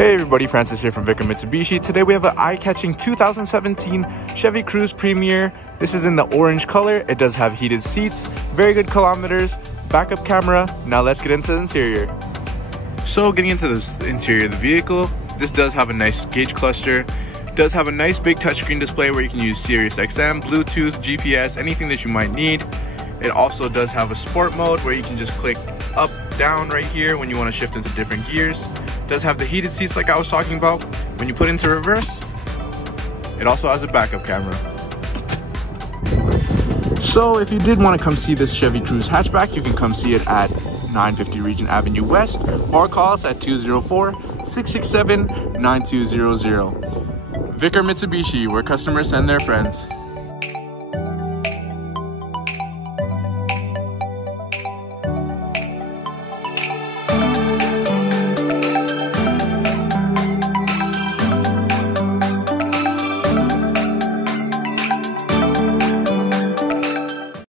Hey everybody, Francis here from Vickar Mitsubishi. Today we have an eye-catching 2017 Chevy Cruze Premier. This is in the orange color. It does have heated seats, very good kilometers, backup camera. Now let's get into the interior. So getting into the interior of the vehicle, this does have a nice gauge cluster. It does have a nice big touchscreen display where you can use Sirius XM, Bluetooth, GPS, anything that you might need. It also does have a sport mode where you can just click up, down right here when you want to shift into different gears. It does have the heated seats like I was talking about. When you put into reverse, it also has a backup camera. So if you did want to come see this Chevy Cruze hatchback, you can come see it at 950 Regent Avenue West or call us at 204-667-9200. Vickar Mitsubishi, where customers send their friends.